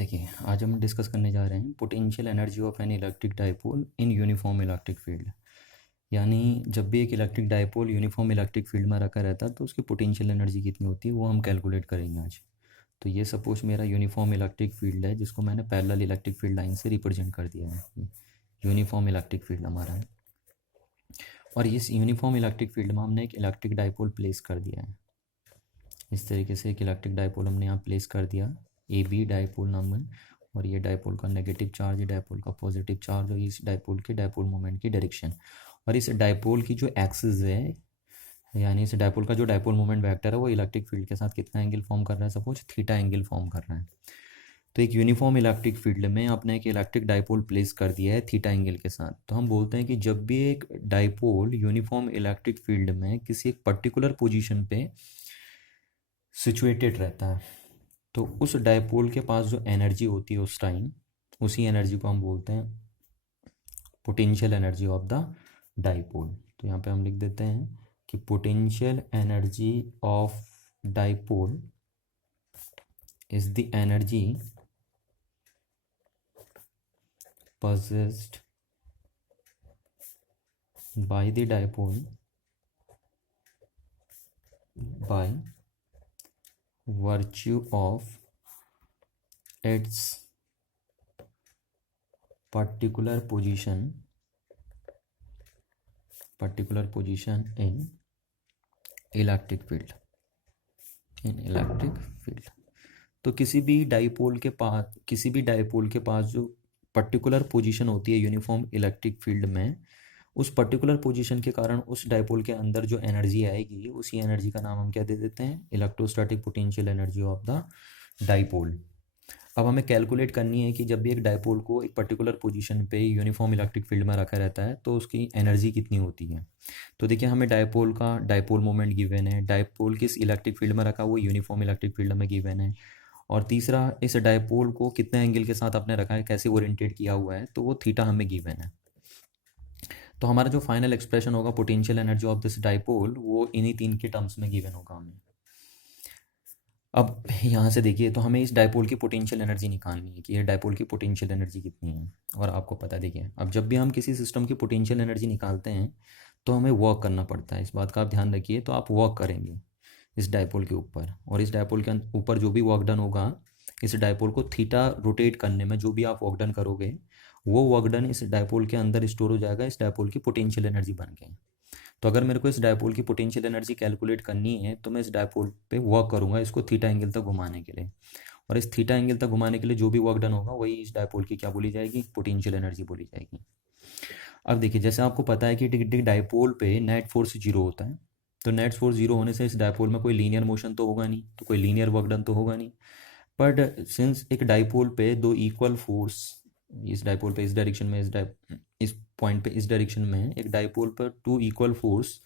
देखिए, आज हम डिस्कस करने जा रहे हैं potential energy of an electric dipole in uniform electric field. यानी जब भी एक electric dipole uniform electric field में रखा रहता है तो उसकी पोटेंशियल एनर्जी कितनी होती है वो हम कैलकुलेट करेंगे आज। तो ये सपोज मेरा यूनिफॉर्म इलेक्ट्रिक फील्ड है जिसको मैंने पैरेलल इलेक्ट्रिक फील्ड लाइन से रिप्रेजेंट कर दिया है। यूनिफॉर्म इलेक्ट्रिक फील्ड हमारा है और इस यूनिफॉर्म इलेक्ट्रिक फील्ड में हमने एक इलेक्ट्रिक डाइपोल प्लेस कर दिया है। इस तरीके से एक इलेक्ट्रिक डाइपोल हमने यहाँ प्लेस कर दिया, ए बी डाइपोल नंबर, और ये डाइपोल का नेगेटिव चार्ज, डाइपोल का पॉजिटिव चार्ज, और इस डाइपोल के डाइपोल मोमेंट की डायरेक्शन। और इस डाइपोल की जो एक्सिस है, यानी इस डाइपोल का जो डाइपोल मोमेंट वेक्टर है वो इलेक्ट्रिक फील्ड के साथ कितना एंगल फॉर्म कर रहा है, सपोज थीटा एंगल फॉर्म कर रहा है। तो एक यूनिफॉर्म इलेक्ट्रिक फील्ड में आपने एक इलेक्ट्रिक डाइपोल प्लेस कर दिया है थीटा एंगल के साथ। तो हम बोलते हैं कि जब भी एक डाइपोल यूनिफॉर्म इलेक्ट्रिक फील्ड में किसी एक पर्टिकुलर पोजीशन पे सिचुएटेड रहता है तो उस डाइपोल के पास जो एनर्जी होती है उस टाइम, उसी एनर्जी को हम बोलते हैं potential energy of the dipole. तो यहाँ पे हम लिख देते हैं कि potential energy of dipole is the energy possessed by the dipole by virtue of its particular position in electric field, तो किसी भी डाइपोल के पास जो पर्टिकुलर पोजीशन होती है यूनिफॉर्म इलेक्ट्रिक फील्ड में, उस पर्टिकुलर पोजीशन के कारण उस डाइपोल के अंदर जो एनर्जी आएगी उसी एनर्जी का नाम हम क्या दे देते हैं, electrostatic potential energy of the dipole. अब हमें कैलकुलेट करनी है कि जब भी एक डाइपोल को एक पर्टिकुलर पोजीशन पे यूनिफॉर्म इलेक्ट्रिक फील्ड में रखा रहता है तो उसकी एनर्जी कितनी होती है। तो देखिए, हमें डाइपोल का डाइपोल मोमेंट गिवन है, डाइपोल किस इलेक्ट्रिक फील्ड में रखा, वो यूनिफॉर्म इलेक्ट्रिक फील्ड में गिवन है, और तीसरा इस डाइपोल को कितने एंगल के साथ आपने रखा है, कैसे ओरिएंटेड किया हुआ है, तो वो थीटा हमें गिवन है। तो हमारा जो फाइनल एक्सप्रेशन होगा potential energy of this dipole वो इन्हीं तीन के टर्म्स में गिवन होगा हमें। अब यहाँ से देखिए, तो हमें इस डाइपोल की पोटेंशियल एनर्जी निकालनी है कि ये डाइपोल की पोटेंशियल एनर्जी कितनी है। और आपको पता है, देखिए, अब जब भी हम किसी सिस्टम की पोटेंशियल एनर्जी निकालते हैं तो हमें वर्क करना पड़ता है। इस बात का आप ध्यान रखिए। तो आप वर्क करेंगे इस डाइपोल के ऊपर, और इस डाइपोल के ऊपर जो भी वर्क डन होगा, इस डाइपोल को थीटा रोटेट करने में जो भी आप वर्क डन करोगे वो वर्क डन इस डाइपोल के अंदर स्टोर हो जाएगा इस डाइपोल की पोटेंशियल एनर्जी बन के। तो अगर मेरे को इस डाइपोल की पोटेंशियल एनर्जी कैलकुलेट करनी है तो मैं इस डाइपोल पे वर्क करूँगा इसको थीटा एंगल तक घुमाने के लिए, और इस थीटा एंगल तक घुमाने के लिए जो भी वर्क डन होगा वही इस डाइपोल की क्या बोली जाएगी, पोटेंशियल एनर्जी बोली जाएगी। अब देखिए, जैसे आपको पता है कि डाइपोल पे नेट फोर्स जीरो होता है, तो नेट फोर्स जीरो होने से इस डाइपोल में कोई लीनियर मोशन तो होगा नहीं, तो कोई लीनियर वर्क डन तो होगा नहीं। बट सिंस एक डाइपोल पे दो इक्वल फोर्स, इस डाइपोल पे इस डायरेक्शन में, इस पॉइंट पे इस डायरेक्शन में, एक डाइपोल पर two equal force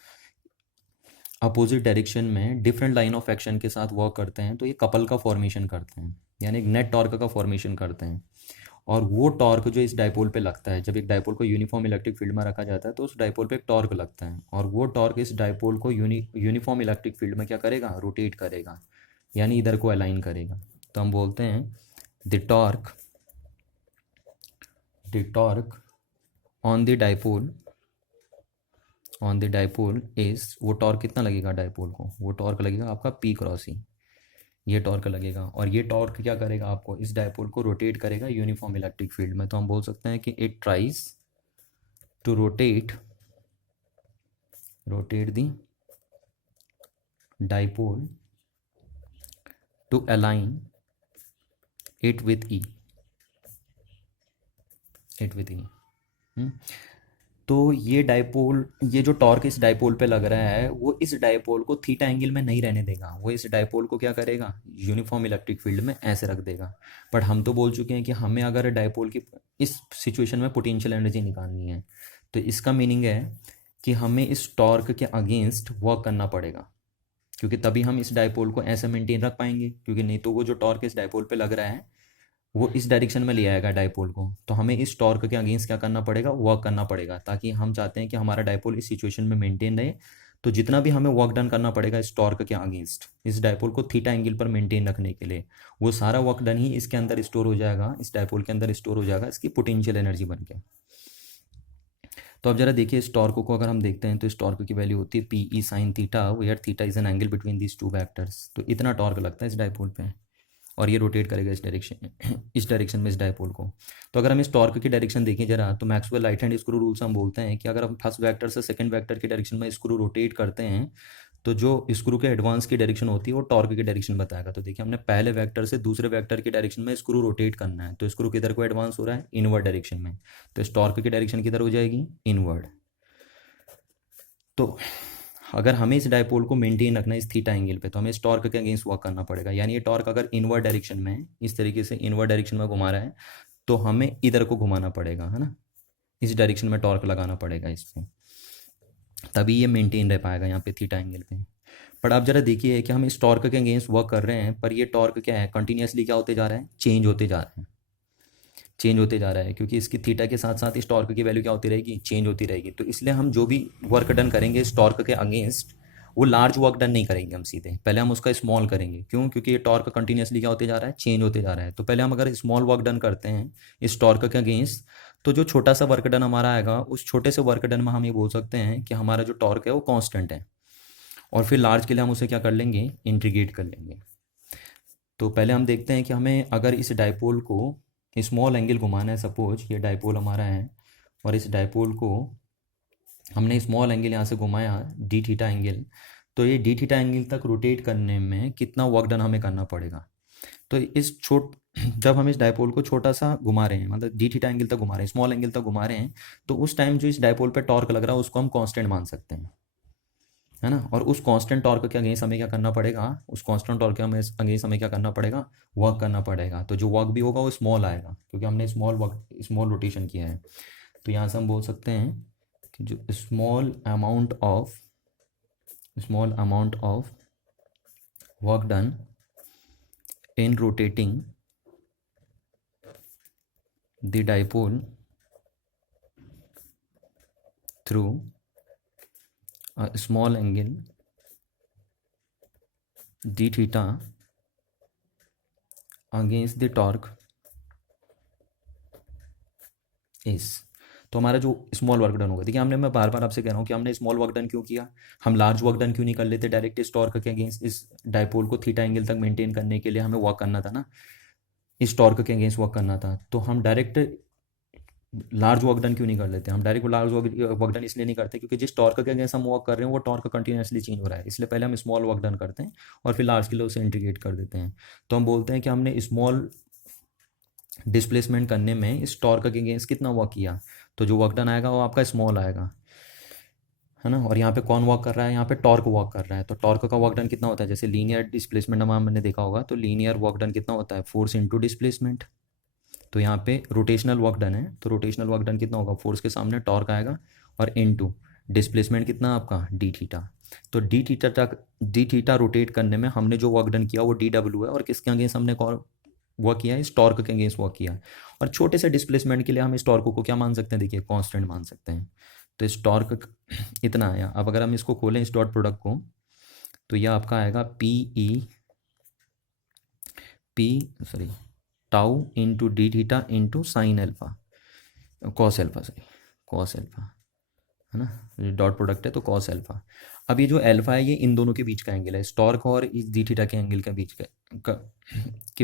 opposite direction में डिफरेंट लाइन ऑफ एक्शन के साथ वर्क करते हैं तो ये कपल का फॉर्मेशन करते हैं, यानी एक नेट टॉर्क का फॉर्मेशन करते हैं। और वो टॉर्क जो इस डाइपोल पे लगता है, जब एक डाइपोल को यूनिफॉर्म इलेक्ट्रिक फील्ड में रखा जाता है तो उस डाइपोल पे एक टॉर्क लगता है, और वो टॉर्क इस डाइपोल को यूनिफॉर्म इलेक्ट्रिक फील्ड में क्या करेगा, रोटेट करेगा, यानी इधर को अलाइन करेगा। तो हम बोलते हैं the torque on the dipole is, वो टॉर्क कितना लगेगा डाइपोल को, वो टॉर्क लगेगा आपका पी क्रॉस ई, ये टॉर्क लगेगा, और ये टॉर्क क्या करेगा, आपको इस डाइपोल को रोटेट करेगा यूनिफॉर्म इलेक्ट्रिक फील्ड में। तो हम बोल सकते हैं कि it tries to rotate the dipole to align it with E, तो ये डाइपोल, ये जो टॉर्क इस डाइपोल पे लग रहा है वो इस डाइपोल को थीटा एंगल में नहीं रहने देगा, वो इस डाइपोल को क्या करेगा, यूनिफॉर्म इलेक्ट्रिक फील्ड में ऐसे रख देगा। बट हम तो बोल चुके हैं कि हमें अगर डाइपोल की इस सिचुएशन में पोटेंशियल एनर्जी निकालनी है तो इसका मीनिंग है कि हमें इस टॉर्क के अगेंस्ट वर्क करना पड़ेगा, क्योंकि तभी हम इस डाइपोल को ऐसे मेंटेन रख पाएंगे, क्योंकि नहीं तो वो जो टॉर्क इस डाइपोल पे लग रहा है वो इस डायरेक्शन में ले आएगा डाइपोल को। तो हमें इस टॉर्क के अगेंस्ट क्या करना पड़ेगा, वर्क करना पड़ेगा, ताकि हम चाहते हैं कि हमारा डाइपोल इस सिचुएशन में मेंटेन रहे तो जितना भी हमें वर्क डन करना पड़ेगा इस टॉर्क के अगेंस्ट इस डायपोल को थीटा एंगल पर मेंटेन रखने के लिए, वो सारा वर्क डन ही इसके अंदर स्टोर हो जाएगा, इस डायपोल के अंदर स्टोर हो जाएगा इसकी पोटेंशियल एनर्जी बन के। तो अब जरा देखिए इस टॉर्क को अगर हम देखते हैं तो इस टॉर्क की वैल्यू होती है P E sine theta, where theta is an angle between these two vectors. तो इतना टॉर्क लगता है इस डायपोल पे, और ये रोटेट करेगा इस डायरेक्शन में इस डायपोल को। तो अगर हम इस टॉर्क की डायरेक्शन देखें जरा, तो Maxwell right hand screw rule से हम बोलते हैं कि अगर हम फर्स्ट वेक्टर से सेकंड वेक्टर की डायरेक्शन में स्क्रू रोटेट करते हैं तो जो स्क्रू के एडवांस की डायरेक्शन होती है वो टॉर्क की डायरेक्शन बताएगा। तो देखिए हमने पहले वेक्टर से दूसरे वेक्टर की डायरेक्शन में स्क्रू रोटेट करना है, तो स्क्रू किधर को एडवांस हो रहा है, इनवर्ड डायरेक्शन में, तो इस टॉर्क की डायरेक्शन किधर हो जाएगी, इनवर्ड। तो अगर हमें इस डायपोल को मेंटेन रखना है इस थीटा एंगल पे, तो हमें इस टॉर्क के अगेंस्ट वर्क करना पड़ेगा। यानी ये टॉर्क अगर इनवर्ड डायरेक्शन में है, इस तरीके से इनवर्ड डायरेक्शन में घुमा रहा है, तो हमें इधर को घुमाना पड़ेगा, है ना, इस डायरेक्शन में टॉर्क लगाना पड़ेगा इस पे, तभी ये मेंटेन रह पाएगा यहाँ पे थीटा एंगल पे। पर आप जरा देखिए कि हम इस टॉर्क के अगेंस्ट वर्क कर रहे हैं, पर ये टॉर्क क्या है, कंटिन्यूसली क्या होते जा रहा है, चेंज होते जा रहा है, चेंज होते जा रहा है, क्योंकि इसकी थीटा के साथ साथ इस टॉर्क की वैल्यू क्या होती रहेगी, चेंज होती रहेगी। तो इसलिए हम जो भी वर्क डन करेंगे इस टॉर्क के अगेंस्ट, वो लार्ज वर्क डन नहीं करेंगे हम सीधे, पहले हम उसका स्मॉल करेंगे। क्यों, क्योंकि ये टॉर्क कंटिन्यूसली क्या होते जा रहा है, चेंज होते जा रहा है। तो पहले हम अगर स्मॉल वर्क डन करते हैं इस टॉर्क के अगेंस्ट, तो जो छोटा सा वर्क डन हमारा आएगा, उस छोटे से वर्क डन में हम ये बोल सकते हैं कि हमारा जो टॉर्क है वो कांस्टेंट है, और फिर लार्ज के लिए हम उसे क्या कर लेंगे, इंटीग्रेट कर लेंगे। तो पहले हम देखते हैं कि हमें अगर इस डायपोल को स्मॉल एंगल घुमाना है, सपोज ये डायपोल हमारा है और इस डायपोल को हमने स्मॉल एंगल यहाँ से घुमाया डी थीटा एंगल, तो ये डी थीटा एंगल तक रोटेट करने में कितना वर्क डन हमें करना पड़ेगा। तो इस जब हम इस डायपोल को छोटा सा घुमा रहे हैं, मतलब डी थीटा एंगल तक घुमा रहे हैं, स्मॉल एंगल तक घुमा रहे हैं, तो उस टाइम जो इस डायपोल पे टॉर्क लग रहा है उसको हम कांस्टेंट मान सकते हैं, है ना। और उस कांस्टेंट टॉर्क के अगेंस्ट हमें क्या करना पड़ेगा, उस कांस्टेंट टॉर्क के अगेंस्ट हमें क्या करना पड़ेगा, वर्क करना पड़ेगा। तो जो वर्क भी होगा वो स्मॉल आएगा, क्योंकि हमने स्मॉल रोटेशन किया है। तो यहाँ से हम बोल सकते हैं कि जो small amount of work done in rotating the dipole through a small angle d theta against the torque is, तो हमारा जो स्मॉल वर्क डन होगा, देखिए हमने, मैं बार बार आपसे कह रहा हूँ कि हमने स्मॉल वर्क डन क्यों किया, हम लार्ज वर्क डन क्यों नहीं कर लेते डायरेक्ट इस टॉर्क के अगेंस्ट, इस डायपोल को थीटा एंगल तक मेंटेन करने के लिए हमें वर्क करना था ना, इस टॉर्क के अगेंस्ट वर्क करना था। तो हम डायरेक्ट लार्ज वर्क डन क्यों नहीं कर लेते, हम डायरेक्ट लार्ज वर्क डन इसलिए नहीं करते क्योंकि जिस टॉर्क के अगेंस्ट हम वर्क कर रहे हैं वो टॉर्क कंटिन्यूसली चेंज हो रहा है, इसलिए पहले हम स्मॉल वर्क डन करते हैं और फिर लार्ज के लिए उसे इंटीग्रेट कर देते हैं। तो हम बोलते हैं कि हमने स्मॉल डिस्प्लेसमेंट करने में इस टॉर्क के अगेंस्ट कितना वर्क किया, तो जो वर्क डन आएगा वो आपका स्मॉल आएगा, है ना। और यहाँ पे कौन वर्क कर रहा है, यहाँ पे टॉर्क वर्क कर रहा है। तो टॉर्क का वर्क डन कितना होता है, जैसे लीनियर डिस्प्लेसमेंट में हमने देखा होगा, तो लीनियर वर्क डन कितना होता है, फोर्स इंटू डिस्प्लेसमेंट। तो यहाँ पे रोटेशनल वर्क डन है, तो रोटेशनल वर्क डन कितना होगा, फोर्स के सामने टॉर्क आएगा, और इनटू डिस्प्लेसमेंट कितना आपका डी थीटा। तो डी थीटा रोटेट करने में हमने जो वर्क डन किया वो डी डब्ल्यू है, और किसके अगेंस्ट हमने वर्क किया है, इस टॉर्क के अगेंस्ट वर्क किया। और छोटे से डिस्प्लेसमेंट के लिए हम इस टॉर्क को क्या मान सकते हैं, देखिए कांस्टेंट मान सकते हैं। तो इस टॉर्क इतना आया। अब अगर हम इसको खोलें इस डॉट प्रोडक्ट को, तो यह आपका आएगा tau into D theta into sine alpha, cos alpha, है ना, डॉट प्रोडक्ट है तो कॉस एल्फा। अब ये जो एल्फा है ये इन दोनों के बीच का एंगल है, इस टॉर्क और इस डी थीटा के एंगल के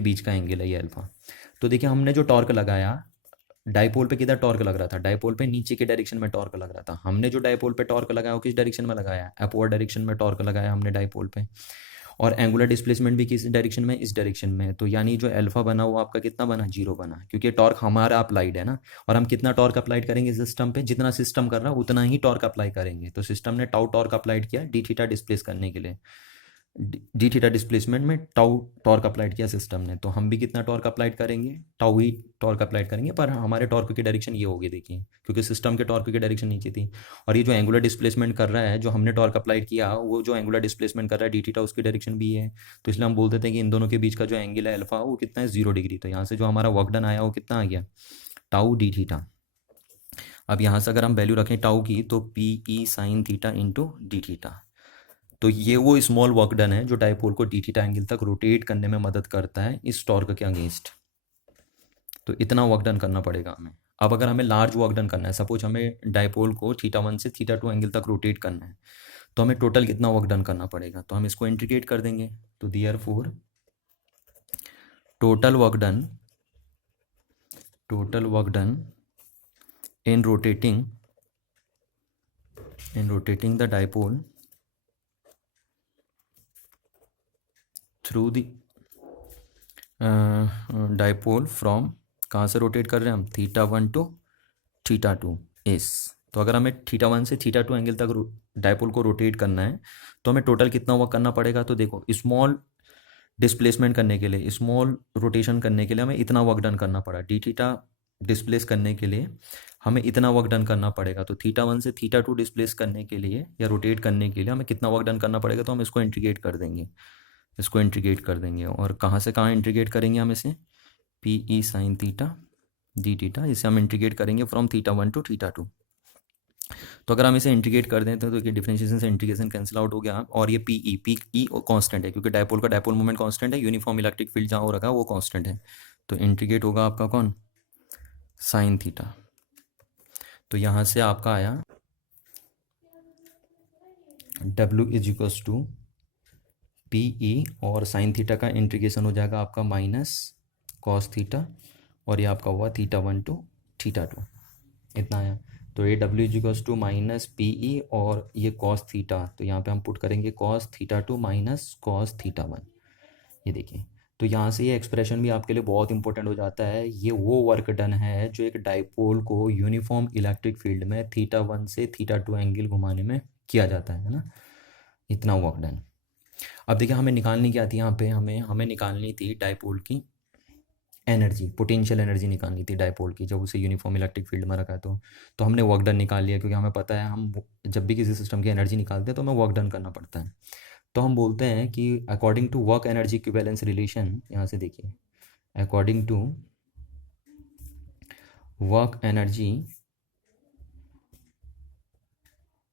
बीच का एंगल है ये एल्फा। तो देखिए हमने जो टॉर्क लगाया डायपोल पे, किधर टॉर्क लग रहा था, डायपोल पे नीचे के डायरेक्शन में टॉर्क लग रहा था। हमने जो डायपोल पे टॉर्क लगाया वो किस डायरेक्शन में लगाया, अपवर्ड डायरेक्शन में टॉर्क लगाया हमने डायपोल पे, और एंगुलर डिस्प्लेसमेंट भी किस डायरेक्शन में, इस डायरेक्शन में। तो यानी जो अल्फा बना वो आपका कितना बना, 0 बना, क्योंकि टॉर्क हमारा अप्लाइड है ना। और हम कितना टॉर्क अप्लाइड करेंगे सिस्टम पे, जितना सिस्टम कर रहा है उतना ही टॉर्क अप्लाई करेंगे। तो सिस्टम ने टाउ टॉर्क अप्लाइड किया डी थीटा डिस्प्लेस करने के लिए, डी थीटा डिस्प्लेसमेंट में टाउ टॉर्क अप्लाइड किया सिस्टम ने, तो हम भी कितना टॉर्क अप्लाइड करेंगे, टाउ ही टॉर्क अप्लाइड करेंगे, पर हमारे टॉर्क की डायरेक्शन ये होगी, देखिए, क्योंकि सिस्टम के टॉर्क की डायरेक्शन नीचे थी। और ये जो एंगुलर डिस्प्लेसमेंट कर रहा है, जो हमने टॉर्क अप्लाइड किया, वो जो एंगुलर डिस्प्लेसमेंट कर रहा है डी थीटा, उसकी डायरेक्शन भी है। तो इसलिए हम बोल देते हैं कि इन दोनों के बीच का जो एंगल है अल्फा वो कितना है, 0 डिग्री। तो यहाँ से जो हमारा वर्क डन आया वो कितना आ गया, टाउ डी थीटा। अब यहाँ से अगर हम वैल्यू रखें टाउ की, तो P E sine theta into D theta, तो ये वो स्मॉल वर्क डन है जो डाइपोल को डी थीटा एंगल तक रोटेट करने में मदद करता है इस टॉर्क के अगेंस्ट। तो इतना वर्क डन करना पड़ेगा हमें। अब अगर हमें लार्ज वर्क डन करना है, सपोज हमें डाइपोल को थीटा 1 से थीटा 2 एंगल तक रोटेट करना है, तो हमें टोटल कितना वर्क डन करना पड़ेगा, तो हम इसको इंटीग्रेट कर देंगे। तो therefore total work done in rotating the dipole through the dipole from, कहाँ से रोटेट कर रहे हैं हम, θ1 टू θ2 इस। तो अगर हमें θ1 से θ2 एंगल तक डाइपोल को रोटेट करना है तो हमें टोटल कितना वर्क करना पड़ेगा। तो देखो, स्मॉल डिस्प्लेसमेंट करने के लिए, स्मॉल रोटेशन करने के लिए हमें इतना वर्क डन करना पड़ा, डी थीटा डिस्प्लेस करने के लिए हमें इतना वर्क डन करना पड़ेगा। तो θ1 से θ2 डिस्प्लेस करने के लिए या रोटेट करने के लिए हमें कितना वर्क डन करना पड़ेगा, तो हम इसको इंटीग्रेट कर देंगे। और कहाँ से कहाँ इंटीग्रेट करेंगे हम इसे, P E sine theta D theta, इसे हम इंटीग्रेट करेंगे फ्रॉम θ1 टू θ2। तो अगर हम इसे इंटीग्रेट कर दें तो ये डिफरेंशिएशन से इंटीग्रेशन कैंसिल आउट हो गया। और ये पी ई कांस्टेंट है, क्योंकि डाइपोल का डाइपोल मोमेंट कांस्टेंट है, यूनिफॉर्म इलेक्ट्रिक फील्ड जहाँ हो रखा है वो कांस्टेंट है। तो इंटीग्रेट होगा आपका कौन, साइन थीटा। तो यहाँ से आपका आया W is equals to P E, और साइन थीटा का इंटीग्रेशन हो जाएगा आपका माइनस कॉस थीटा, और ये आपका हुआ θ1 टू θ2, इतना आया। तो ये W is equals to minus P E और ये कॉस थीटा, तो यहाँ पे हम पुट करेंगे कॉस θ2 माइनस कॉस θ1। ये देखिए, तो यहाँ से ये एक्सप्रेशन भी आपके लिए बहुत इंपॉर्टेंट हो जाता है। ये वो वर्क डन है जो एक डाइपोल को यूनिफॉर्म इलेक्ट्रिक फील्ड में θ1 से θ2 एंगल घुमाने में किया जाता है ना, इतना वर्क डन। अब देखिए, हमें निकालनी क्या थी यहाँ पे, हमें निकालनी थी डाइपोल की एनर्जी, पोटेंशियल एनर्जी निकालनी थी डाइपोल की, जब उसे यूनिफॉर्म इलेक्ट्रिक फील्ड में रखा है। तो हमने वर्क डन निकाल लिया, क्योंकि हमें पता है हम जब भी किसी सिस्टम की एनर्जी निकालते हैं तो हमें वर्क डन करना पड़ता है। तो हम बोलते हैं कि according to work energy equivalence relation, यहाँ से देखिए, according to work energy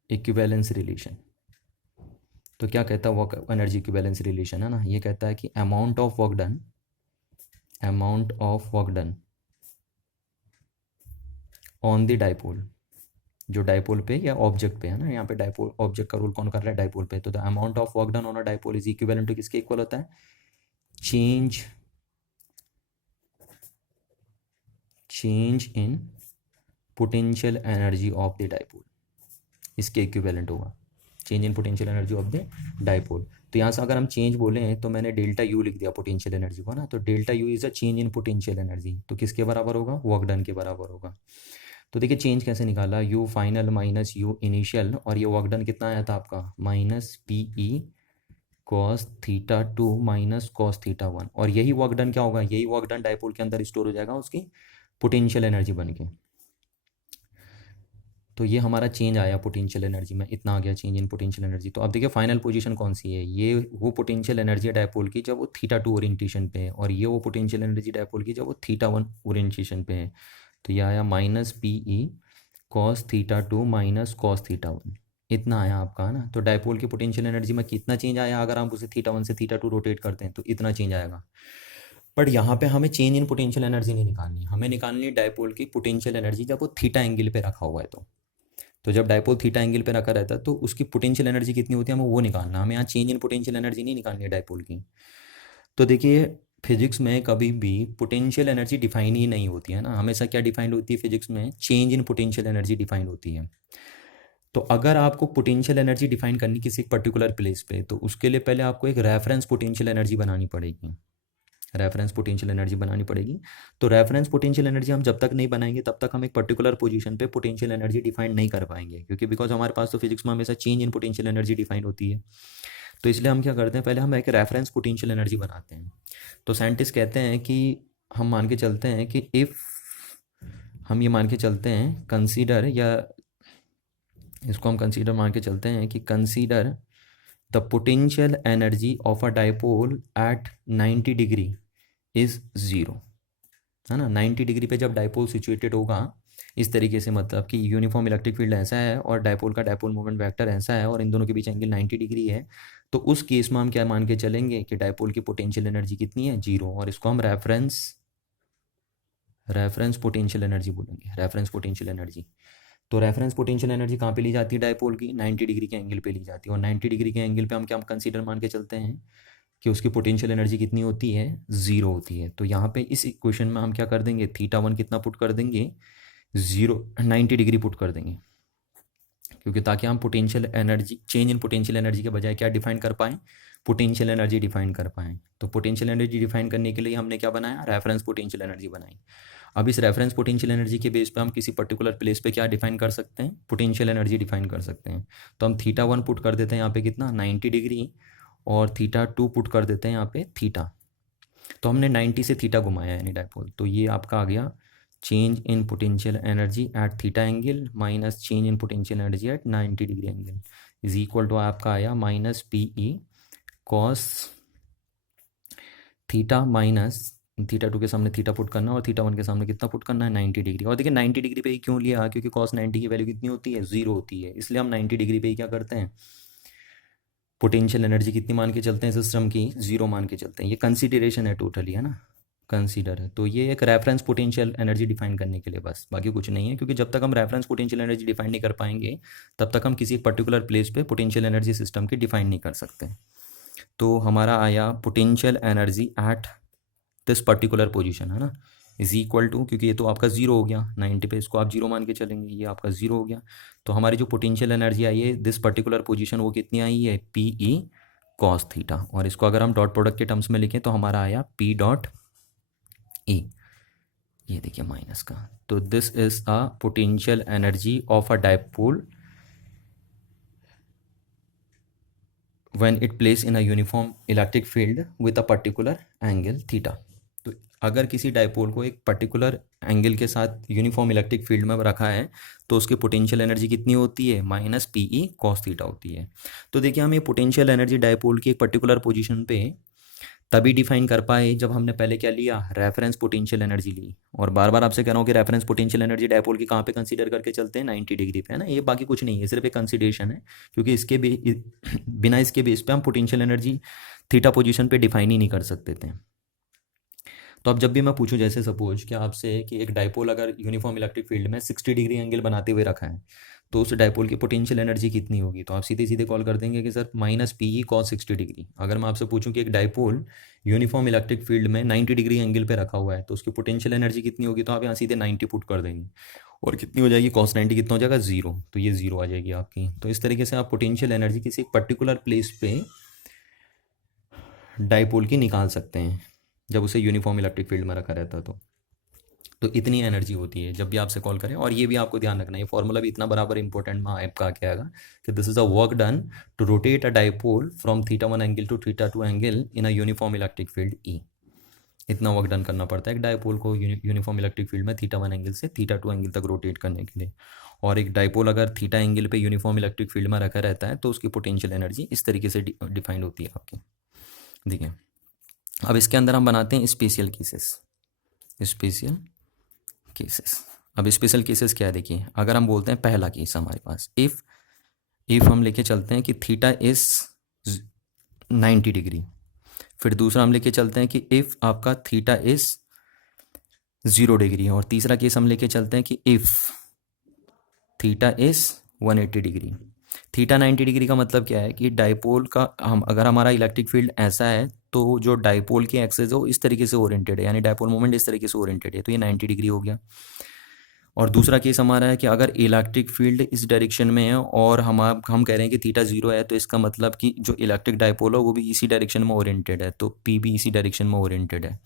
equivalence relation, तो क्या कहता है वर्क एनर्जी इक्विवेलेंस रिलेशन, है ना, ये कहता है कि amount of work done on the dipole, जो डाइपोल पे या ऑब्जेक्ट पे है ना, यहाँ पे डाइपोल ऑब्जेक्ट का रोल कौन कर रहा है, डाइपोल पे। तो the amount of work done on a dipole is equivalent to किसके इक्वल होता है, change in potential energy of the dipole, इसके इक्विवेलेंट होगा change in potential energy of the dipole. तो यहाँ से अगर हम चेंज बोलें तो मैंने डेल्टा यू लिख दिया पोटेंशियल एनर्जी को ना, तो delta U is a change in potential energy, तो किसके बराबर होगा, वर्क डन के बराबर होगा। तो देखिए चेंज कैसे निकाला, U final minus U initial, और ये वर्क डन कितना आया था आपका, minus P E cos θ2 minus cos θ1, और यही वर्क डन क्या होगा, यही वर्क डन डाइपोल के अंदर स्टोर हो जाएगा उसकी पोटेंशियल एनर्जी बन के। तो ये हमारा चेंज आया पोटेंशियल एनर्जी में, इतना आ गया चेंज इन पोटेंशियल एनर्जी। तो अब देखिए फाइनल पोजीशन कौन सी है, ये वो पोटेंशियल एनर्जी है डाइपोल की जब वो θ2 ओरिएंटेशन पे है, और ये वो पोटेंशियल एनर्जी डाइपोल की जब वो θ1 ओरिएंटेशन पे है। तो ये आया minus P E cos θ2 minus cos θ1, इतना आया आपका, है ना। तो डाइपोल की पोटेंशियल एनर्जी में कितना चेंज आया, अगर हम उसे θ1 से θ2 रोटेट करते हैं तो इतना चेंज आएगा। बट यहाँ पे हमें चेंज इन पोटेंशियल एनर्जी नहीं निकालनी, हमें निकालनी डाइपोल की पोटेंशियल एनर्जी जब वो थीटा एंगल पे रखा हुआ है। तो जब डाइपोल थीटा एंगल पे रखा रहता है तो उसकी पोटेंशियल एनर्जी कितनी होती है, हमें वो निकालना, हमें यहाँ चेंज इन पोटेंशियल एनर्जी नहीं निकालनी है डाइपोल की। तो देखिए फिजिक्स में कभी भी पोटेंशियल एनर्जी डिफाइन ही नहीं होती है ना, हमेशा क्या डिफाइंड होती है फिजिक्स में, change in potential energy defined होती है। तो अगर आपको पोटेंशियल एनर्जी डिफाइन करनी किसी पर्टिकुलर प्लेस पे, तो उसके लिए पहले आपको एक रेफरेंस पोटेंशियल एनर्जी बनानी पड़ेगी, रेफरेंस पोटेंशियल एनर्जी बनानी पड़ेगी। तो रेफरेंस पोटेंशियल एनर्जी हम जब तक नहीं बनाएंगे तब तक हम एक पर्टिकुलर पोजीशन पे पोटेंशियल एनर्जी डिफाइन नहीं कर पाएंगे, क्योंकि बिकॉज हमारे पास तो फिजिक्स में हमेशा change in potential energy define होती है। तो इसलिए हम क्या करते हैं, पहले हम एक रेफरेंस पोटेंशियल एनर्जी बनाते हैं। तो साइंटिस्ट कहते हैं कि हम मान के चलते हैं कि इफ़ हम ये मान के चलते हैं कंसीडर, या इसको हम कंसीडर मान के चलते हैं कि consider the potential energy of a dipole at 90 degree is zero, है ना। 90 डिग्री पे जब डाइपोल सिचुएटेड होगा इस तरीके से, मतलब कि यूनिफॉर्म इलेक्ट्रिक फील्ड ऐसा है और डायपोल का डायपोल मोमेंट वेक्टर ऐसा है और इन दोनों के बीच एंगल 90 डिग्री है, तो उस केस में हम क्या मान के चलेंगे कि डायपोल की पोटेंशियल एनर्जी कितनी है, जीरो, और इसको हम रेफरेंस पोटेंशियल एनर्जी बोलेंगे, रेफरेंस पोटेंशियल एनर्जी। तो रेफरेंस पोटेंशियल एनर्जी कहाँ पे ली जाती है डायपोल की, 90 डिग्री के एंगल पे ली जाती है, और 90 डिग्री के एंगल पे हम क्या कंसीडर मान के चलते हैं कि उसकी पोटेंशियल एनर्जी कितनी होती है, ज़ीरो होती है। तो यहाँ पे इस इक्वेशन में हम क्या कर देंगे, θ1 कितना पुट कर देंगे, 90 डिग्री पुट कर देंगे, क्योंकि ताकि हम potential energy, change in potential energy के बजाय क्या डिफाइन कर पाएँ, पोटेंशियल एनर्जी डिफाइन कर पाएँ। तो पोटेंशियल एनर्जी डिफाइन करने के लिए हमने क्या बनाया, रेफरेंस पोटेंशियल एनर्जी बनाई। अब इस रेफरेंस पोटेंशियल एनर्जी के बेस पे हम किसी पर्टिकुलर प्लेस पे क्या डिफाइन कर सकते हैं, पोटेंशियल एनर्जी डिफाइन कर सकते हैं। तो हम θ1 पुट कर देते हैं यहाँ पे कितना, 90 डिग्री, और θ2 पुट कर देते हैं यहाँ पे थीटा। तो हमने 90 से थीटा घुमाया यानी डायपोल, तो ये आपका आ गया change in potential energy at theta angle minus change in potential energy at 90 degree angle is equal to आपका आया minus PE cos theta minus θ2 के सामने थीटा पुट करना और θ1 के सामने कितना पुट करना है, 90 डिग्री। और देखिए 90 डिग्री पे ही क्यों लिया, क्योंकि कॉस 90 की वैल्यू कितनी होती है, जीरो होती है, इसलिए हम 90 डिग्री पे ही क्या करते हैं, पोटेंशियल एनर्जी कितनी मान के चलते हैं सिस्टम की, जीरो मान के चलते हैं। ये कंसीडरेशन है टोटली, है ना, कंसीडर है। तो ये एक रेफरेंस पोटेंशियल एनर्जी डिफाइन करने के लिए बस, बाकी कुछ नहीं है, क्योंकि जब तक हम रेफरेंस पोटेंशियल एनर्जी डिफाइन नहीं कर पाएंगे तब तक हम किसी पर्टिकुलर प्लेस पे पोटेंशियल एनर्जी सिस्टम की डिफाइन नहीं कर सकते। तो हमारा आया potential energy at this particular position, है ना, इज इक्वल टू, क्योंकि ये तो आपका जीरो हो गया 90 पे, इसको आप जीरो मान के चलेंगे, ये आपका जीरो हो गया। तो हमारी जो पोटेंशियल एनर्जी आई है दिस पर्टिकुलर पोजीशन, वो कितनी आई है, PE कॉस थीटा, और इसको अगर हम डॉट प्रोडक्ट के टर्म्स में लिखें तो हमारा आया P डॉट E, ये देखिए माइनस का। तो this is a potential energy of a dipole when it placed in a uniform electric field with a particular angle theta। तो अगर किसी डायपोल को एक पर्टिकुलर एंगल के साथ यूनिफॉर्म इलेक्ट्रिक फील्ड में रखा है तो उसकी पोटेंशियल एनर्जी कितनी होती है, माइनस PE कॉस थीटा होती है। तो देखिए हम ये पोटेंशियल एनर्जी डायपोल की एक पर्टिकुलर पोजीशन पे तभी डिफाइन कर पाए जब हमने पहले क्या लिया, रेफरेंस पोटेंशियल एनर्जी ली। और बार बार आपसे कह रहा हूँ कि रेफरेंस पोटेंशियल एनर्जी डायपोल की कहाँ पे कंसीडर करके चलते हैं, 90 डिग्री पे, है ना, ये बाकी कुछ नहीं है, सिर्फ एक कंसीडरेशन है, क्योंकि इसके बिना इसके बेस पे हम पोटेंशियल एनर्जी थीटा पोजीशन पे डिफाइन ही नहीं कर सकते थे। तो अब जब भी मैं पूछूं, जैसे सपोज कि आपसे कि एक डायपोल अगर यूनिफॉर्म इलेक्ट्रिक फील्ड में 60 डिग्री एंगल बनाते हुए रखा है तो उस डायपोल की पोटेंशियल एनर्जी कितनी होगी, तो आप सीधे सीधे कॉल कर देंगे कि sir minus PE cos 60 degree. अगर मैं आपसे पूछूं कि एक डायपोल यूनिफॉर्म इलेक्ट्रिक फील्ड में 90 डिग्री एंगल पे रखा हुआ है तो उसकी पोटेंशियल एनर्जी कितनी होगी, तो आप यहाँ सीधे 90 पुट कर देंगे, और कितनी हो जाएगी, कॉस 90 कितना हो जाएगा, जीरो, तो ये जीरो आ जाएगी आपकी। तो इस तरीके से आप पोटेंशियल एनर्जी किसी एक पर्टिकुलर प्लेस पे डायपोल की निकाल सकते हैं जब उसे यूनिफॉर्म इलेक्ट्रिक फील्ड में रखा रहता है। तो इतनी एनर्जी होती है जब भी आपसे कॉल करें। और ये भी आपको ध्यान रखना है, ये फॉर्मूला भी इतना बराबर इंपॉर्टेंट में आपका क्या आएगा कि this is a work done to rotate a dipole from θ1 angle to θ2 angle in a uniform electric field E। इतना वर्क डन करना पड़ता है एक डायपोल को यूनिफॉर्म इलेक्ट्रिक फील्ड में θ1 एंगल से θ2 एंगल तक रोटेट करने के लिए। और एक डायपोल अगर थीटा एंगल पे यूनिफॉर्म इलेक्ट्रिक फील्ड में रखा रहता है तो उसकी पोटेंशियल एनर्जी इस तरीके से डिफाइंड होती है आपकी। देखिए अब इसके अंदर हम बनाते हैं स्पेशल केसेस, स्पेशल केसेस। अब स्पेशल केसेस क्या है, देखिए अगर हम बोलते हैं पहला केस हमारे पास इफ हम लेके चलते हैं कि थीटा इज 90 डिग्री, फिर दूसरा हम लेके चलते हैं कि इफ आपका थीटा इज 0 डिग्री, और तीसरा केस हम लेके चलते हैं कि if theta is 180 degree. Theta 90 degree का मतलब क्या है कि डायपोल का हम अगर हमारा इलेक्ट्रिक फील्ड ऐसा है तो जो डायपोल की एक्सेस है वो इस तरीके से ओरिएंटेड है, यानी डायपोल मोमेंट इस तरीके से ओरिएंटेड है, तो ये 90 डिग्री हो गया। और दूसरा केस हमारा है कि अगर इलेक्ट्रिक फील्ड इस डायरेक्शन में है और हम कह रहे हैं कि थीटा 0 है, तो इसका मतलब कि जो इलेक्ट्रिक डायपोल है वो भी इसी डायरेक्शन में ओरिएंटेड है, तो P भी इसी डायरेक्शन में ओरिएंटेड है।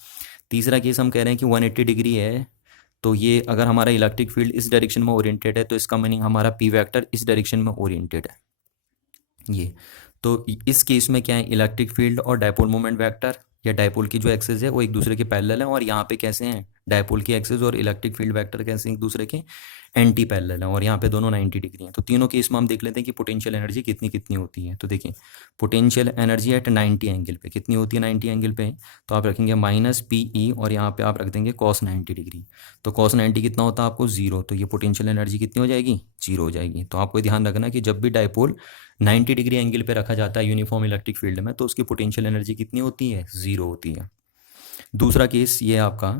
तीसरा केस हम कह रहे हैं कि 180 डिग्री है, तो ये अगर हमारा इलेक्ट्रिक फील्ड इस डायरेक्शन में ओरिएंटेड है तो इसका मीनिंग हमारा P वेक्टर इस डायरेक्शन में ओरिएंटेड है। ये तो इस केस में क्या है, इलेक्ट्रिक फील्ड और डायपोल मोमेंट वेक्टर या डायपोल की जो एक्सेस है वो एक दूसरे के पैरेलल है, और यहाँ पे कैसे हैं, डायपोल की एक्सिस और इलेक्ट्रिक फील्ड वेक्टर कैसे एक दूसरे के एंटी पैरेलल हैं और यहाँ पे दोनों 90 डिग्री हैं। तो तीनों केस में हम देख लेते हैं कि पोटेंशियल एनर्जी कितनी कितनी होती है। तो देखिए पोटेंशियल एनर्जी एट 90 एंगल पे कितनी होती है, 90 एंगल पे तो आप रखेंगे माइनस पी ई और यहाँ पे आप रख देंगे कॉस 90 डिग्री। तो कॉस 90 कितना होता है आपको 0, तो ये पोटेंशियल एनर्जी कितनी हो जाएगी 0 हो जाएगी। तो आपको ध्यान रखना कि जब भी डायपोल 90 डिग्री एंगल पे रखा जाता है यूनिफॉर्म इलेक्ट्रिक फील्ड में तो उसकी पोटेंशियल एनर्जी कितनी होती है 0 होती है। दूसरा केस ये है आपका,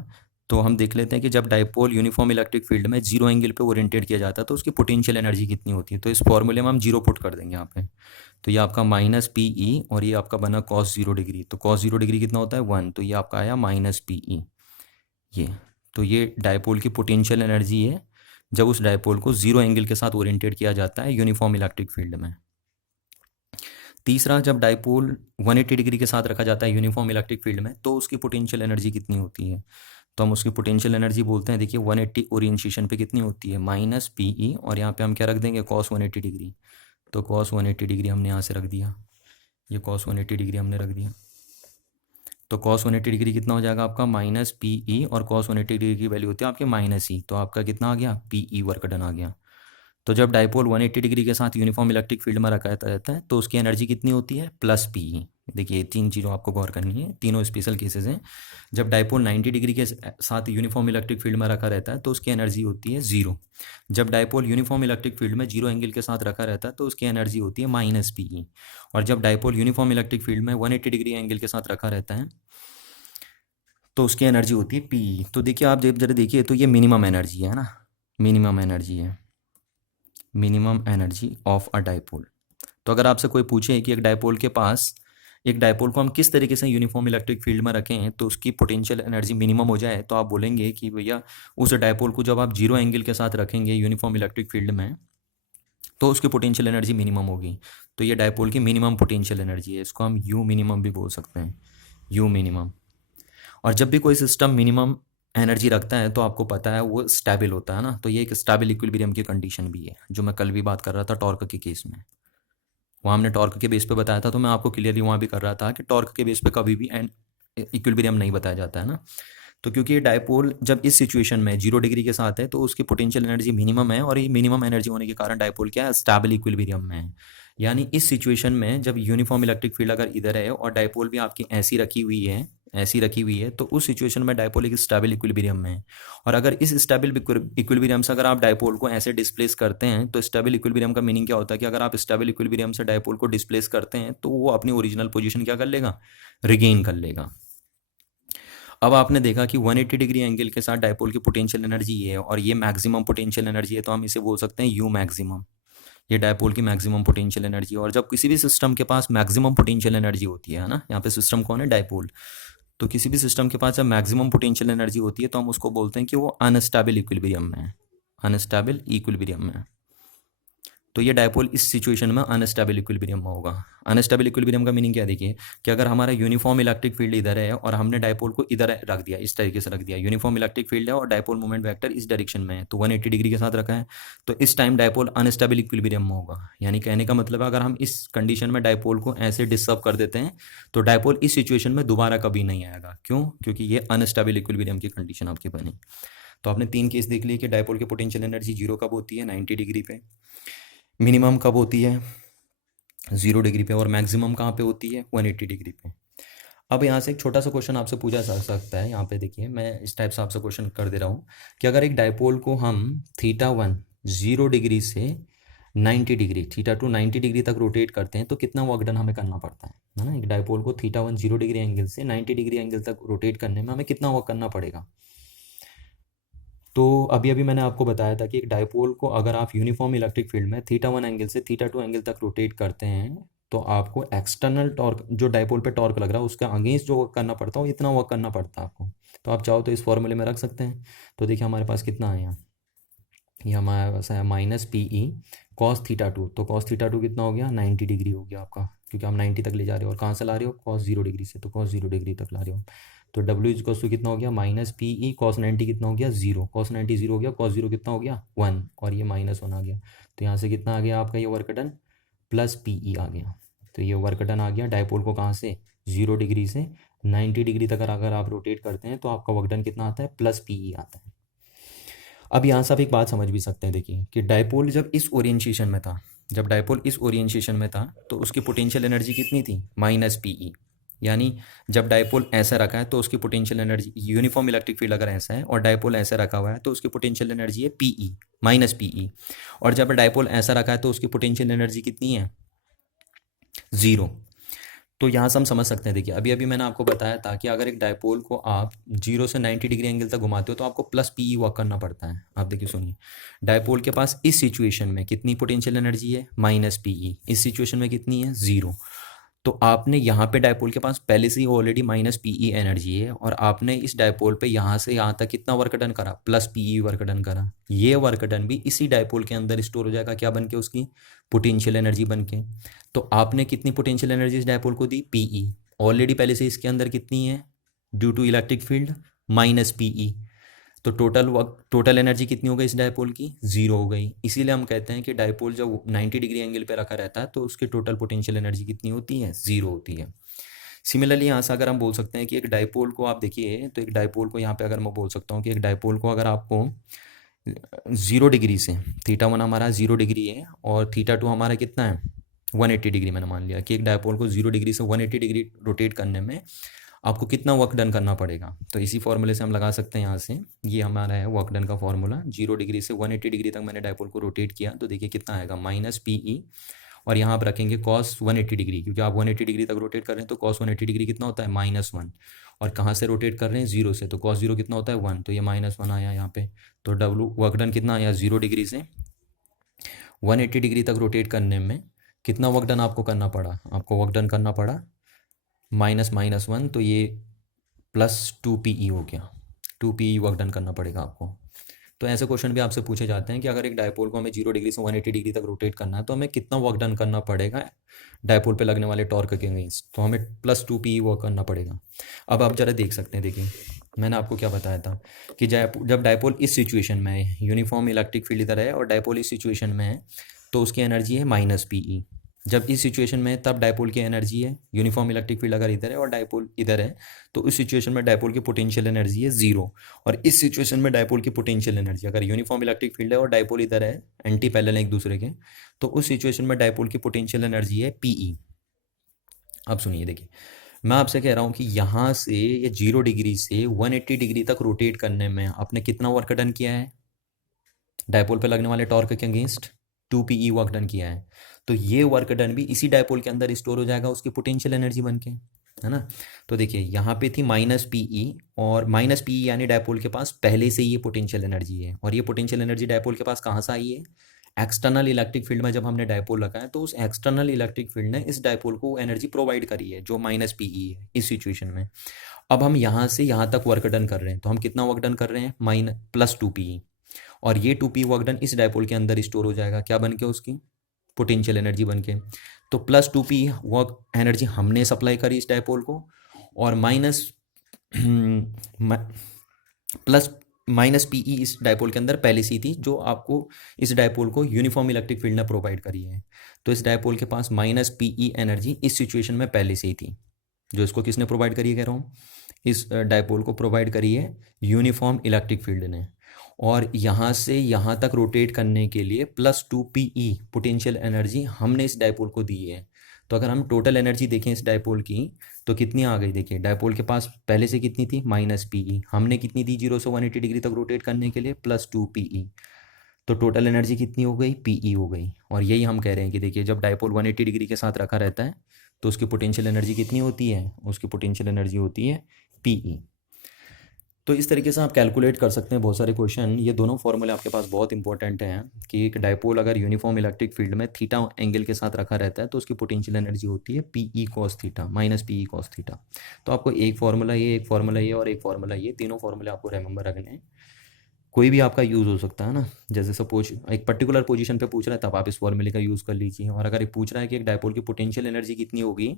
तो हम देख लेते हैं कि जब डायपोल यूनिफॉर्म इलेक्ट्रिक फील्ड में 0 एंगल पे ओरिएंटेड किया जाता है तो उसकी पोटेंशियल एनर्जी कितनी होती है। तो इस फॉर्मूले में हम 0 पुट कर देंगे यहाँ पे। तो ये आपका माइनस पी ई और ये आपका बना कॉस 0 डिग्री। तो कॉस 0 डिग्री कितना होता है 1, तो ये आपका आया माइनस पी ई। ये तो ये डायपोल की पोटेंशियल एनर्जी है जब उस डायपोल को 0 एंगल के साथ ओरिएंटेड किया जाता है यूनिफॉर्म इलेक्ट्रिक फील्ड में। तीसरा, जब डायपोल 180 डिग्री के साथ रखा जाता है यूनिफॉर्म इलेक्ट्रिक फील्ड में तो उसकी पोटेंशियल एनर्जी कितनी होती है। तो हम उसकी पोटेंशियल एनर्जी बोलते हैं, देखिए 180 ओरिएंटेशन पे कितनी होती है माइनस पी ई और यहाँ पे हम क्या रख देंगे कॉस 180 डिग्री। तो कॉस 180 डिग्री हमने यहाँ से रख दिया, ये कॉस 180 डिग्री हमने रख दिया। तो कॉस 180 डिग्री कितना हो जाएगा आपका माइनस पी ई और कॉस 180 डिग्री की वैल्यू होती है आपके माइनस ई, तो आपका कितना आ गया पी ई वर्क डन आ गया। तो जब डायपोल 180 डिग्री के साथ यूनिफॉर्म इलेक्ट्रिक फील्ड में रखा रहता है तो उसकी एनर्जी कितनी होती है प्लस पी ई। देखिए तीन चीज़ों आपको गौर करनी है, तीनों स्पेशल केसेस हैं। जब डायपोल 90 डिग्री के साथ यूनिफॉर्म इलेक्ट्रिक फील्ड में रखा रहता है तो उसकी एनर्जी होती है 0। जब डायपोल यूनिफॉर्म इलेक्ट्रिक फील्ड में 0 एंगल के साथ रखा रहता है तो उसकी एनर्जी होती है माइनस पी ई। और जब डायपोल यूनिफॉर्म इलेक्ट्रिक फील्ड में 180 डिग्री एंगल के साथ रखा रहता है तो उसकी एनर्जी होती है पी ई। तो देखिए आप जब जरा देखिए तो ये मिनिमम एनर्जी है ना, मिनिमम एनर्जी है, minimum energy of a dipole. तो अगर आपसे कोई पूछे कि एक डायपोल को हम किस तरीके से यूनिफॉर्म इलेक्ट्रिक फील्ड में रखें तो उसकी पोटेंशियल एनर्जी मिनिमम हो जाए, तो आप बोलेंगे कि भैया उस डायपोल को जब आप 0 एंगल के साथ रखेंगे यूनिफॉर्म इलेक्ट्रिक फील्ड में तो उसकी पोटेंशियल एनर्जी मिनिमम होगी। तो ये डायपोल की मिनिमम पोटेंशियल एनर्जी है, इसको हम यू मिनिमम भी बोल सकते हैं, यू मिनिमम। और जब भी कोई सिस्टम मिनिमम एनर्जी रखता है तो आपको पता है वो स्टेबल होता है ना, तो ये एक स्टेबल इक्विलिब्रियम की कंडीशन भी है जो मैं कल भी बात कर रहा था टॉर्क के केस में। वहाँ हमने टॉर्क के बेस पे बताया था, तो मैं आपको क्लियरली वहाँ भी कर रहा था कि टॉर्क के बेस पे कभी भी इक्विलिब्रियम नहीं बताया जाता है ना। तो क्योंकि ये डायपोल जब इस सिचुएशन में 0 डिग्री के साथ है तो उसकी पोटेंशियल एनर्जी मिनिमम है और ये मिनिमम एनर्जी होने के कारण डायपोल क्या है स्टेबल इक्विलिब्रियम में है। यानी इस सिचुएशन में जब यूनिफॉर्म इलेक्ट्रिक फील्ड अगर इधर है और डायपोल भी आपकी ऐसी रखी हुई है तो उस सिचुएशन में डायपोल एक स्टेबल इक्विलिब्रियम में है। और अगर इस स्टेबल इक्विलिब्रियम से अगर आप डायपोल को ऐसे डिस्प्लेस करते हैं तो स्टेबल इक्विलिब्रियम का मीनिंग क्या होता है कि अगर आप स्टेबल इक्विलिब्रियम से डायपोल को डिस्प्लेस करते हैं तो वो अपनी ओरिजिनल पोजीशन क्या कर लेगा, रिगेन कर लेगा। अब आपने देखा कि 180 डिग्री एंगल के साथ डायपोल की पोटेंशियल एनर्जी ये है और ये मैक्सिमम पोटेंशियल एनर्जी है, तो हम इसे बोल सकते हैं यू मैक्सिमम। ये डायपोल की मैक्सिमम पोटेंशियल एनर्जी। और जब किसी भी सिस्टम के पास मैक्सिमम पोटेंशियल एनर्जी होती है ना, यहाँ पे सिस्टम कौन है डायपोल, तो किसी भी सिस्टम के पास जब मैक्सिमम पोटेंशियल एनर्जी होती है तो हम उसको बोलते हैं कि वो अनस्टेबल इक्विलिब्रियम में है, अनस्टेबल इक्विलिब्रियम में। तो ये डायपोल इस सिचुएशन में अनस्टेबल इक्विलिब्रियम में होगा। अनस्टेबल इक्विलिब्रियम का मीनिंग क्या, देखिए कि अगर हमारा यूनिफॉर्म इलेक्ट्रिक फील्ड इधर है और हमने डायपोल को इधर रख दिया, इस तरीके से रख दिया, यूनिफॉर्म इलेक्ट्रिक फील्ड है और डायपोल मोमेंट वेक्टर इस डायरेक्शन में है तो 180 डिग्री के साथ रखा है, तो इस टाइम डायपोल अनस्टेबल इक्विलिब्रियम में होगा। यानी कहने का मतलब है अगर हम इस कंडीशन में डायपोल को ऐसे डिस्टर्ब कर देते हैं तो डायपोल इस सिचुएशन में दोबारा कभी नहीं आएगा। क्यों, क्योंकि ये अनस्टेबल इक्विलिब्रियम की कंडीशन आपकी बनी। तो आपने 3 केस देख लिए कि डायपोल की पोटेंशियल एनर्जी 0 कब होती है 90 डिग्री पे, मिनिमम कब होती है 0 डिग्री पे, और मैक्सिमम कहाँ पे होती है 180 डिग्री पे। अब यहाँ से एक छोटा सा क्वेश्चन आपसे पूछा जा सकता है। यहाँ पे देखिए मैं इस टाइप से आपसे क्वेश्चन कर दे रहा हूँ कि अगर एक डायपोल को हम θ1 0 डिग्री से 90 डिग्री, θ2 90 डिग्री तक रोटेट करते हैं तो कितना वर्क डन हमें करना पड़ता है ना। एक डायपोल को θ1 0 डिग्री एंगल से 90 डिग्री एंगल तक रोटेट करने में हमें कितना वर्क करना पड़ेगा। तो अभी अभी मैंने आपको बताया था कि एक डायपोल को अगर आप यूनिफॉर्म इलेक्ट्रिक फील्ड में θ1 एंगल से θ2 एंगल तक रोटेट करते हैं तो आपको एक्सटर्नल टॉर्क जो डायपोल पे टॉर्क लग रहा है उसका अगेंस्ट जो वर्क करना पड़ता है इतना वर्क करना पड़ता है आपको। तो आप चाहो तो इस फॉर्मूले में रख सकते हैं। तो देखिए हमारे पास कितना है, यहाँ ये हमारे पास है माइनस पी ई कॉस θ2। तो कॉस θ2 कितना हो गया 90 डिग्री हो गया आपका, क्योंकि आप 90 तक ले जा रहे हो और कहाँ से ला रहे हो cos 0 डिग्री से, तो cos 0 डिग्री तक ला रहे हो। तो W इक्वल्स टू कितना हो गया माइनस पी ई कॉस 90 कितना हो गया 0, cos 90 0 हो गया, cos 0 कितना हो गया 1 और ये -1 आ गया। तो यहाँ से कितना आ गया आपका ये work done plus P E आ गया। तो ये वर्क डन आ गया डायपोल को कहाँ से 0 डिग्री से 90 डिग्री तक अगर आप रोटेट करते हैं तो आपका वर्क डन कितना आता है, प्लस पीई आता है। अब यहाँ से आप एक बात समझ भी सकते हैं, देखिए कि डायपोल जब इस ओरिएंटेशन में था, जब डायपोल इस ओरिएंटेशन में था तो उसकी पोटेंशियल एनर्जी कितनी थी, माइनस पीई। यानी जब डायपोल ऐसा रखा है तो उसकी potential energy, uniform electric field अगर ऐसा है और डायपोल ऐसा रखा हुआ है तो उसकी पोटेंशियल एनर्जी है पीई, माइनस पीई। और जब डायपोल ऐसा रखा है तो उसकी पोटेंशियल एनर्जी कितनी है, ज़ीरो। तो यहाँ से हम समझ सकते हैं, देखिए अभी अभी मैंने आपको बताया था कि अगर एक डायपोल को आप 0 से 90 डिग्री एंगल तक घुमाते हो तो आपको प्लस पीई वर्क करना पड़ता है। आप देखिए सुनिए, डायपोल के पास इस सिचुएशन में कितनी पोटेंशियल एनर्जी है, माइनस पीई। इस सिचुएशन में कितनी है, ज़ीरो। तो आपने यहाँ पे डायपोल के पास पहले से ही ऑलरेडी माइनस पीई एनर्जी है और आपने इस डायपोल पे यहाँ से यहाँ तक कितना वर्क डन करा, प्लस पीई वर्क डन करा। ये वर्क डन भी इसी डायपोल के अंदर स्टोर हो जाएगा, क्या बन के, उसकी पोटेंशियल एनर्जी बन के। तो आपने कितनी पोटेंशियल एनर्जी इस डायपोल को दी, पीई। ऑलरेडी पहले से इसके अंदर कितनी है, due to electric field, minus PE. तो टोटल एनर्जी कितनी हो गई इस डायपोल की, जीरो हो गई। इसीलिए हम कहते हैं कि डायपोल जब 90 डिग्री एंगल पे रखा रहता है तो उसकी टोटल पोटेंशियल एनर्जी कितनी होती है, जीरो होती है। सिमिलरली यहाँ से अगर हम बोल सकते हैं कि एक डायपोल को आप देखिए, तो एक डायपोल को यहाँ पे अगर मैं बोल सकता हूँ कि एक डायपोल को अगर आपको 0 डिग्री से, थीटा 1 हमारा 0 डिग्री है और थीटा 2 हमारा कितना है, 180 डिग्री। मैंने मान लिया कि एक डायपोल को 0 डिग्री से 180 डिग्री रोटेट करने में आपको कितना वर्क डन करना पड़ेगा। तो इसी फॉर्मूले से हम लगा सकते हैं यहाँ से, ये हमारा है वर्क डन का फॉर्मूला। 0 डिग्री से 180 डिग्री तक मैंने डायपोल को रोटेट किया तो देखिए कितना आएगा, माइनस पीई। और यहाँ आप रखेंगे कॉस 180 डिग्री, क्योंकि आप 180 डिग्री तक रोटेट कर रहे हैं तो कॉस 180 डिग्री कितना होता है, -1। और कहाँ से रोटेट कर रहे हैं, 0 से, तो कॉस 0 कितना होता है, 1। तो ये -1 आया यहाँ पे। तो डब्लू वर्क डन कितना आया, 0 डिग्री से 180 डिग्री तक रोटेट करने में कितना वर्क डन आपको करना पड़ा, आपको वर्क डन करना पड़ा -1। तो ये +2 पीई हो गया, 2 पीई वर्क डन करना पड़ेगा आपको। तो ऐसे क्वेश्चन भी आपसे पूछे जाते हैं कि अगर एक डायपोल को हमें 0 डिग्री से 180 डिग्री तक रोटेट करना है तो हमें कितना वर्क डन करना पड़ेगा डायपोल पे लगने वाले टॉर्क के अगेंस्ट, तो हमें +2 पीई वर्क करना पड़ेगा। अब आप जरा देख सकते हैं, देखिए मैंने आपको क्या बताया था कि जब डायपोल इस सिचुएशन में है, यूनिफॉर्म इलेक्ट्रिक फील्ड इधर है और डायपोल इस सिचुएशन में है तो उसकी एनर्जी है माइनस पीई। जब इस सिचुएशन में है तब डायपोल की एनर्जी है, यूनिफॉर्म इलेक्ट्रिक फील्ड अगर इधर है और डायपोल इधर है तो उस सिचुएशन में डायपोल की पोटेंशियल एनर्जी है ज़ीरो। और इस सिचुएशन में डायपोल की पोटेंशियल एनर्जी, अगर यूनिफॉर्म इलेक्ट्रिक फील्ड है और डायपोल इधर है, एंटी पैरेलल एक दूसरे के, तो उस सिचुएशन में डायपोल की पोटेंशियल एनर्जी है पीई। अब सुनिए, देखिए मैं आपसे कह रहा हूँ कि यहाँ से ये 0 डिग्री से 180 डिग्री तक रोटेट करने में आपने कितना वर्क डन किया है, डायपोल पे लगने वाले टॉर्क के अगेंस्ट 2 पीई वर्क डन किया है। तो ये वर्क डन भी इसी डायपोल के अंदर स्टोर हो जाएगा उसकी पोटेंशियल एनर्जी बन के, है ना। तो देखिए यहाँ पे थी माइनस पीई, और माइनस पीई यानी डायपोल के पास पहले से ये पोटेंशियल एनर्जी है। और ये पोटेंशियल एनर्जी डायपोल के पास कहाँ से आई है, एक्सटर्नल इलेक्ट्रिक फील्ड में जब हमने डायपोल रखा है तो उस एक्सटर्नल इलेक्ट्रिक फील्ड ने इस डायपोल को एनर्जी प्रोवाइड करी है जो माइनस पीई है इस सिचुएशन में। अब हम यहाँ से यहाँ तक वर्क डन कर रहे हैं, तो हम कितना वर्क डन कर रहे हैं, +2 पीई। और ये 2 पी वर्क डन इस डायपोल के अंदर स्टोर हो जाएगा, क्या बन के, उसकी पोटेंशियल एनर्जी बन के। तो +2 पी वर्क एनर्जी हमने सप्लाई करी इस डायपोल को, और प्लस माइनस पीई इस डायपोल के अंदर पहले से ही थी जो आपको इस डायपोल को यूनिफॉर्म इलेक्ट्रिक फील्ड ने प्रोवाइड करी है। तो इस डायपोल के पास माइनस पीई एनर्जी इस सिचुएशन में पहले से ही थी, जो इसको किसने प्रोवाइड करी है, कह रहा हूँ इस डायपोल को प्रोवाइड करी है यूनिफॉर्म इलेक्ट्रिक फील्ड ने। और यहाँ से यहाँ तक रोटेट करने के लिए +2 पीई पोटेंशियल एनर्जी हमने इस डायपोल को दी है। तो अगर हम टोटल एनर्जी देखें इस डायपोल की तो कितनी आ गई, देखिए डायपोल के पास पहले से कितनी थी, -पीई। हमने कितनी दी 0 से 180 डिग्री तक रोटेट करने के लिए, +2 पीई। तो टोटल एनर्जी कितनी हो गई, पीई हो गई। और यही हम कह रहे हैं कि देखिए जब डायपोल 180 डिग्री के साथ रखा रहता है तो उसकी पोटेंशियल एनर्जी कितनी होती है, उसकी पोटेंशियल एनर्जी होती है पीई। तो इस तरीके से आप कैलकुलेट कर सकते हैं बहुत सारे क्वेश्चन। ये दोनों फॉर्मूले आपके पास बहुत इंपॉर्टेंट हैं कि एक डायपोल अगर यूनिफॉर्म इलेक्ट्रिक फील्ड में थीटा एंगल के साथ रखा रहता है तो उसकी पोटेंशियल एनर्जी होती है PE cos theta, -PE cos theta. तो आपको एक फार्मूला ये, एक फार्मूला ये और एक फार्मूला ये, तीनों फार्मूले आपको रिमेंबर रखने हैं। कोई भी आपका यूज़ हो सकता है ना, जैसे सपोज एक पर्टिकुलर पोजीशन पे पूछ रहा है तब आप इस फॉर्मूले का यूज़ कर लीजिए। और अगर एक पूछ रहा है कि एक डायपोल की पोटेंशियल एनर्जी कितनी होगी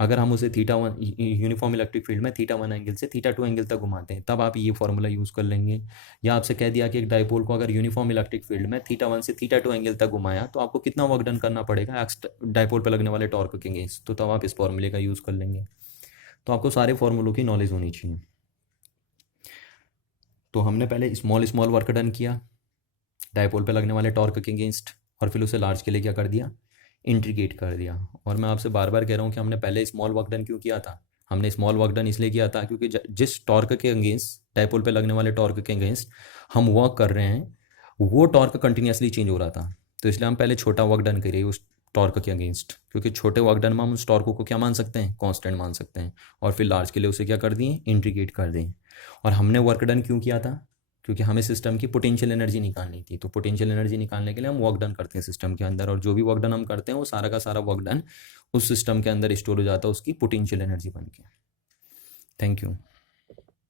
अगर हम उसे थीटा 1 यूनिफॉर्म इलेक्ट्रिक फील्ड में थीटा 1 एंगल से थीटा 2 एंगल तक घुमाते हैं, तब आप ये फॉर्मूला यूज़ कर लेंगे। या आपसे कह दिया कि एक डायपोल को अगर यूनिफॉर्म इलेक्ट्रिक फील्ड में थीटा 1 से थीटा 2 एंगल तक घुमाया तो आपको कितना वर्क डन करना पड़ेगा डायपोल पर लगने वाले टॉर्क के अगेंस्ट, तो तब आप इस फॉर्मूले का यूज़ कर लेंगे। तो आपको सारे फॉर्मूलों की नॉलेज होनी चाहिए। तो हमने पहले स्मॉल स्मॉल वर्क डन किया डायपोल पे लगने वाले टॉर्क के अगेंस्ट, और फिर उसे लार्ज के लिए क्या कर दिया, इंटीग्रेट कर दिया। और मैं आपसे बार बार कह रहा हूँ कि हमने पहले स्मॉल वर्क डन क्यों किया था। हमने स्मॉल वर्क डन इसलिए किया था क्योंकि जिस टॉर्क के अगेंस्ट, डायपोल पे लगने वाले टॉर्क के अगेंस्ट हम वर्क कर रहे हैं, वो टॉर्क कंटिन्यूसली चेंज हो रहा था। तो इसलिए हम पहले छोटा वर्क डन करिए उस टॉर्क के अगेंस्ट, क्योंकि छोटे वर्क डन में हम उस टॉर्क को क्या मान सकते हैं, कांस्टेंट मान सकते हैं। और फिर लार्ज के लिए उसे क्या कर दिए, इंटीग्रेट कर दें। और हमने वर्क डन क्यों किया था, क्योंकि हमें सिस्टम की पोटेंशियल एनर्जी निकालनी थी। तो पोटेंशियल एनर्जी निकालने के लिए हम वर्क डन करते हैं सिस्टम के अंदर, और जो भी वर्क डन हम करते हैं वो सारा का सारा वर्क डन उस सिस्टम के अंदर स्टोर हो जाता है उसकी पोटेंशियल एनर्जी बन के। Thank you.